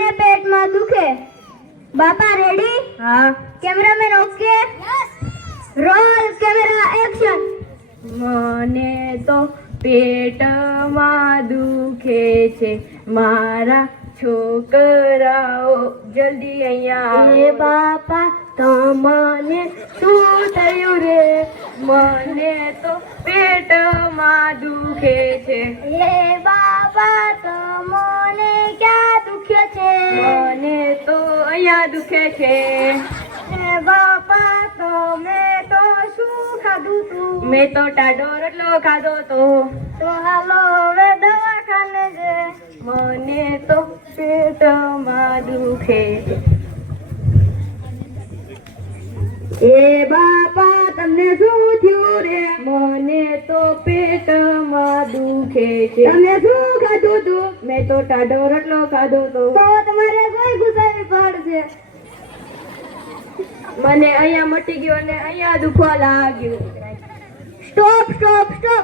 ને પેટમાં દુખે. બાપા રેડી? હા. Cameraman okay? Yes. Roll camera action. મને તો પેટમાં દુખે છે, મારા છોકરાઓ જલ્દી અહીંયા એ બાપા તમને શું થયું રે? મને તો પેટમાં દુખે છે, એ બાપા તમને ક્યાં દુખે છે? મને તો અહીંયા દુખે છે. એ બાપા તમે તો શું ખાધું તું? મેં તો ટાઢો રોટલો ખાધો તો. તો હાલો હવે દવાખાને છે. મને તો પેટમાં દુખે છે. એ બાપા તમને શું થયું રે? મને તો પેટમાં દુખે છે. તમે શું ખાધું તું? મેં તો ટાઢો રોટલો ખાધો તો. તો તમારે કોઈ ગુસાવી પડશે. મને અહીંયા મટી ગયો અને અહીંયા દુખવા લાગ્યું. Stop stop stop.